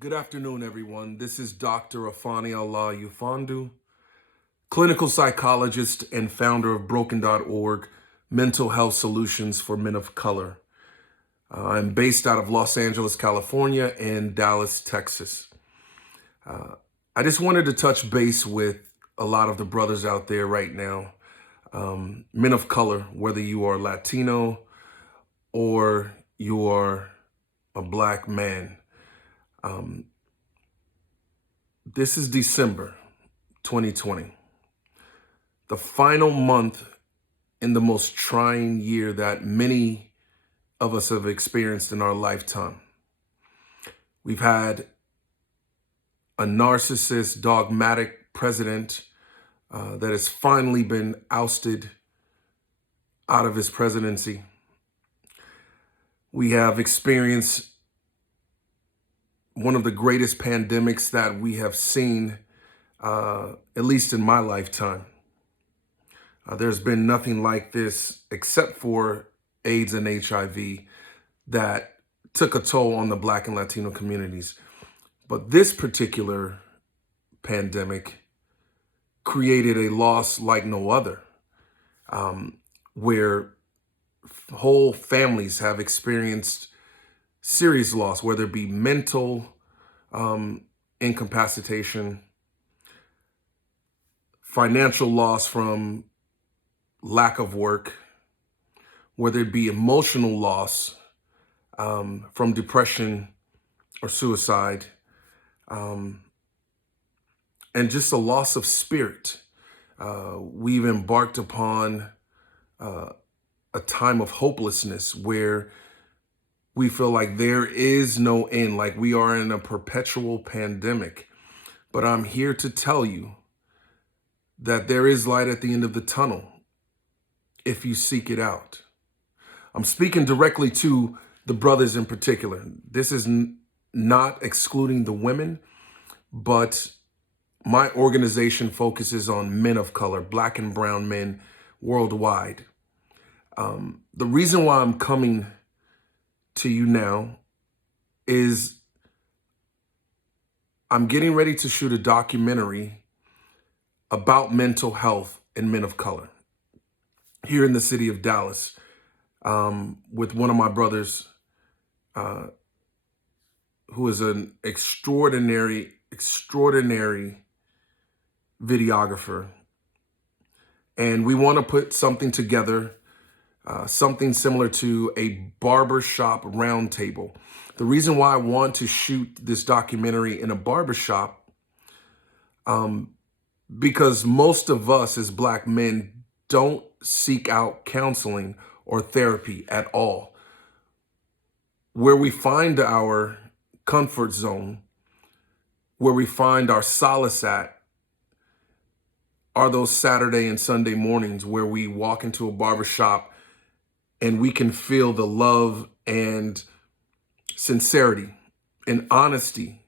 Good afternoon, everyone. This is Dr. Ifeanyi Ufondu, clinical psychologist and founder of Broken.org, mental health solutions for men of color. I'm based out of Los Angeles, California, and Dallas, Texas. I just wanted to touch base with a lot of the brothers out there right now, men of color, whether you are Latino or you are a Black man. This is December 2020, the final month in the most trying year that many of us have experienced in our lifetime. We've had a narcissist, dogmatic president that has finally been ousted out of his presidency. We have experienced one of the greatest pandemics that we have seen, at least in my lifetime. There's been nothing like this except for AIDS and HIV that took a toll on the Black and Latino communities. But this particular pandemic created a loss like no other, where whole families have experienced serious loss, whether it be mental incapacitation, financial loss from lack of work, whether it be emotional loss from depression or suicide, and just a loss of spirit. We've embarked upon a time of hopelessness where we feel like there is no end, like we are in a perpetual pandemic. But I'm here to tell you that there is light at the end of the tunnel if you seek it out. I'm speaking directly to the brothers in particular. This is not excluding the women, but my organization focuses on men of color, Black and brown men worldwide. The reason why I'm coming to you now is I'm getting ready to shoot a documentary about mental health and men of color here in the city of Dallas, with one of my brothers, who is an extraordinary videographer. And we want to put something together, something similar to a barbershop roundtable. The reason why I want to shoot this documentary in a barbershop, because most of us as Black men don't seek out counseling or therapy at all. Where we find our comfort zone, where we find our solace at, are those Saturday and Sunday mornings where we walk into a barbershop and we can feel the love and sincerity and honesty,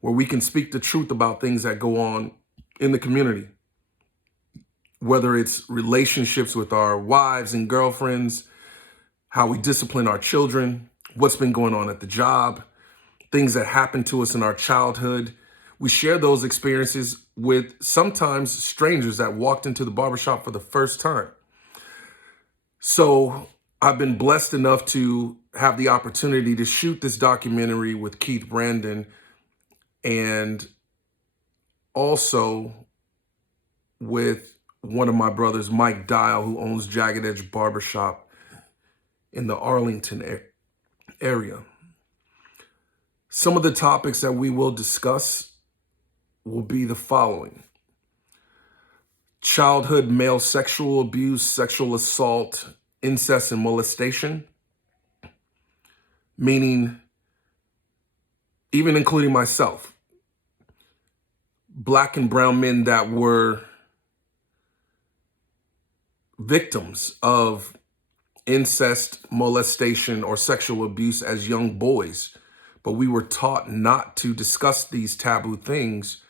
where we can speak the truth about things that go on in the community, whether it's relationships with our wives and girlfriends, how we discipline our children, what's been going on at the job, things that happened to us in our childhood. We share those experiences with sometimes strangers that walked into the barbershop for the first time. So I've been blessed enough to have the opportunity to shoot this documentary with Keith Brandon, and also with one of my brothers, Mike Dial, who owns Jagged Edge Barbershop in the Arlington area. Some of the topics that we will discuss will be the following: childhood male sexual abuse, sexual assault, incest, and molestation, meaning even including myself, Black and brown men that were victims of incest, molestation, or sexual abuse as young boys. But we were taught not to discuss these taboo things,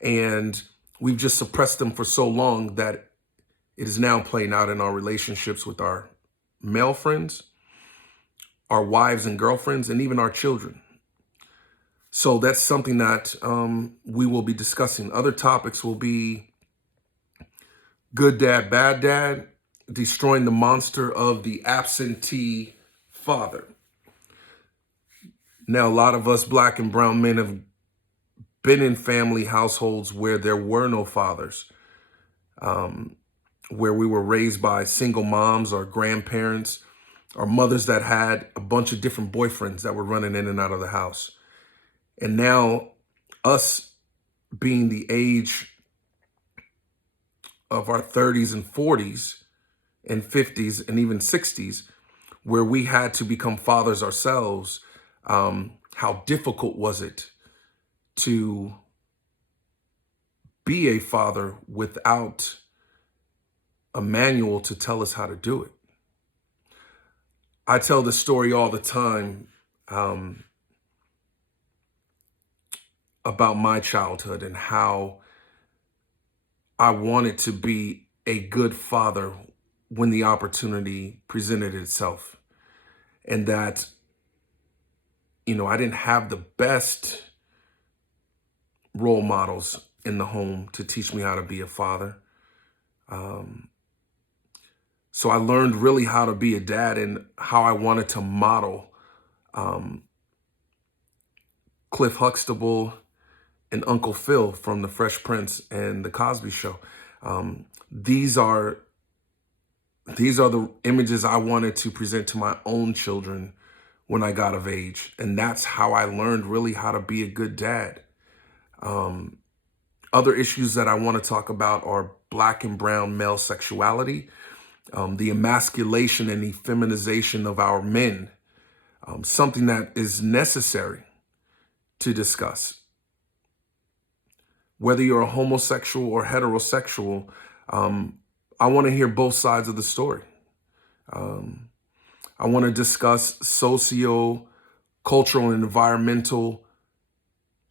and we've just suppressed them for so long that it is now playing out in our relationships with our male friends, our wives and girlfriends, and even our children. So that's something that we will be discussing. Other topics will be good dad, bad dad, destroying the monster of the absentee father. Now, a lot of us black and brown men have been in family households where there were no fathers, where we were raised by single moms or grandparents or mothers that had a bunch of different boyfriends that were running in and out of the house. And now us being the age of our 30s and 40s and 50s and even 60s, where we had to become fathers ourselves, how difficult was it to be a father without a manual to tell us how to do it? I tell this story all the time about my childhood and how I wanted to be a good father when the opportunity presented itself. And that, I didn't have the best role models in the home to teach me how to be a father. So I learned really how to be a dad and how I wanted to model Cliff Huxtable and Uncle Phil from The Fresh Prince and The Cosby Show. These are the images I wanted to present to my own children when I got of age. And that's how I learned really how to be a good dad. Other issues that I want to talk about are black and brown male sexuality, the emasculation and effeminization of our men, something that is necessary to discuss. Whether you're a homosexual or heterosexual, I want to hear both sides of the story. I want to discuss socio-cultural and environmental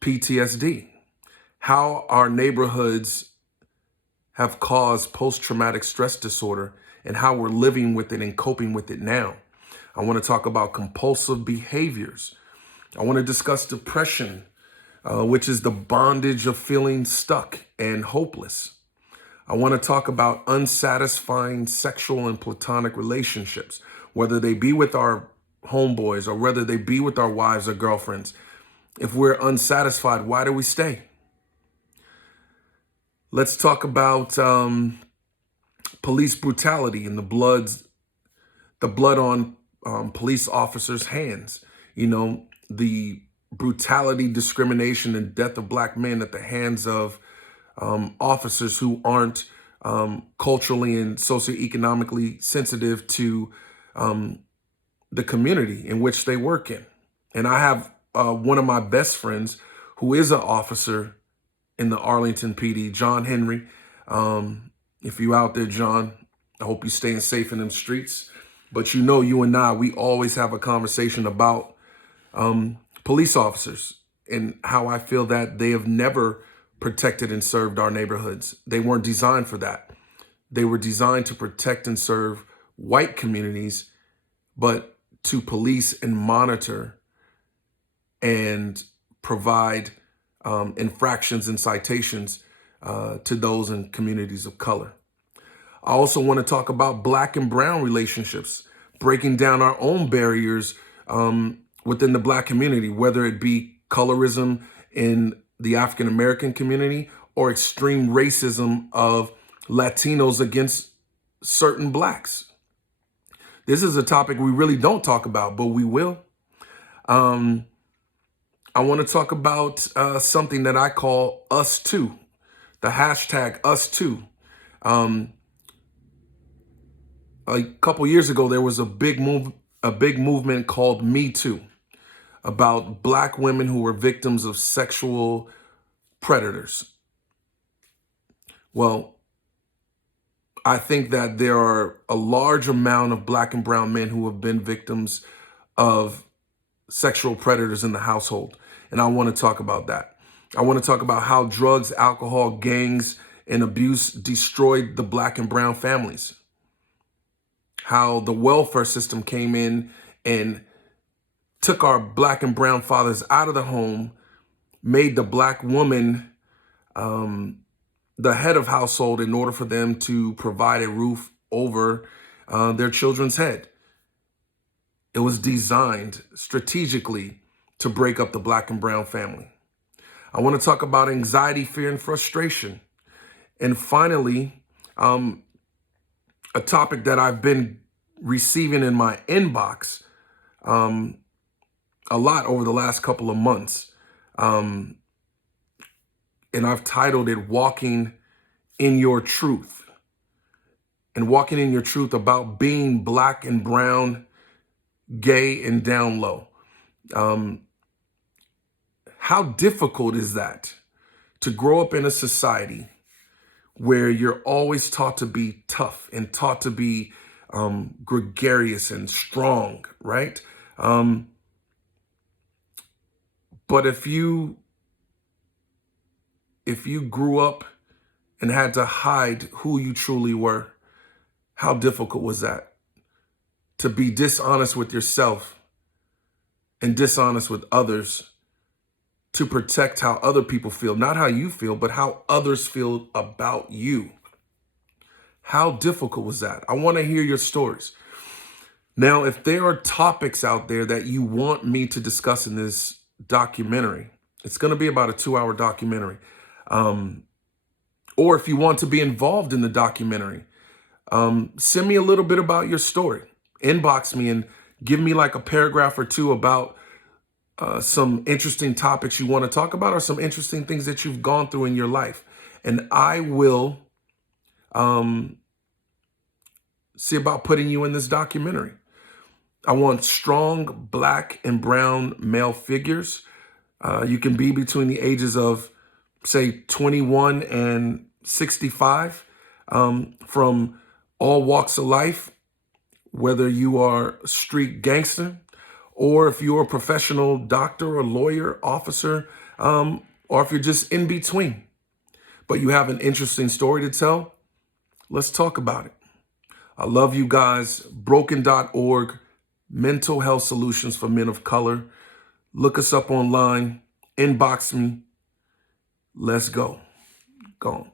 PTSD, how our neighborhoods have caused post-traumatic stress disorder and how we're living with it and coping with it now. I want to talk about compulsive behaviors. I want to discuss depression, which is the bondage of feeling stuck and hopeless. I want to talk about unsatisfying sexual and platonic relationships, whether they be with our homeboys or whether they be with our wives or girlfriends. If we're unsatisfied, why do we stay? Let's talk about police brutality and the blood on police officers' hands. The brutality, discrimination, and death of black men at the hands of officers who aren't culturally and socioeconomically sensitive to the community in which they work in. And I have one of my best friends who is an officer in the Arlington PD, John Henry. If you out there, John, I hope you're staying safe in them streets. But you and I, we always have a conversation about police officers and how I feel that they have never protected and served our neighborhoods. They weren't designed for that. They were designed to protect and serve white communities, but to police and monitor and provide infractions and citations to those in communities of color. I also want to talk about black and brown relationships, breaking down our own barriers within the black community, whether it be colorism in the African American community or extreme racism of Latinos against certain blacks. This is a topic we really don't talk about, but we will. I want to talk about something that I call us too, the hashtag us too. A couple years ago, there was a big movement called Me Too, about black women who were victims of sexual predators. Well, I think that there are a large amount of black and brown men who have been victims of sexual predators in the household. And I want to talk about that. I want to talk about how drugs, alcohol, gangs, and abuse destroyed the black and brown families. How the welfare system came in and took our black and brown fathers out of the home, made the black woman the head of household in order for them to provide a roof over their children's head. It was designed strategically to break up the black and brown family. I want to talk about anxiety, fear, and frustration. And finally, a topic that I've been receiving in my inbox a lot over the last couple of months. And I've titled it Walking in Your Truth. And walking in your truth about being black and brown, gay and down low. How difficult is that to grow up in a society where you're always taught to be tough and taught to be gregarious and strong, right? But if you grew up and had to hide who you truly were, how difficult was that? To be dishonest with yourself and dishonest with others, to protect how other people feel, not how you feel, but how others feel about you. How difficult was that? I want to hear your stories. Now, if there are topics out there that you want me to discuss in this documentary, it's going to be about a 2-hour documentary. Or if you want to be involved in the documentary, send me a little bit about your story. Inbox me and give me like a paragraph or two about some interesting topics you want to talk about or some interesting things that you've gone through in your life. And I will see about putting you in this documentary. I want strong black and brown male figures. You can be between the ages of, say, 21 and 65, from all walks of life, whether you are a street gangster or if you're a professional doctor or lawyer, officer, or if you're just in between, but you have an interesting story to tell. Let's talk about it. I love you guys. Broken.org, mental health solutions for men of color. Look us up online, inbox me. Let's go. Go on.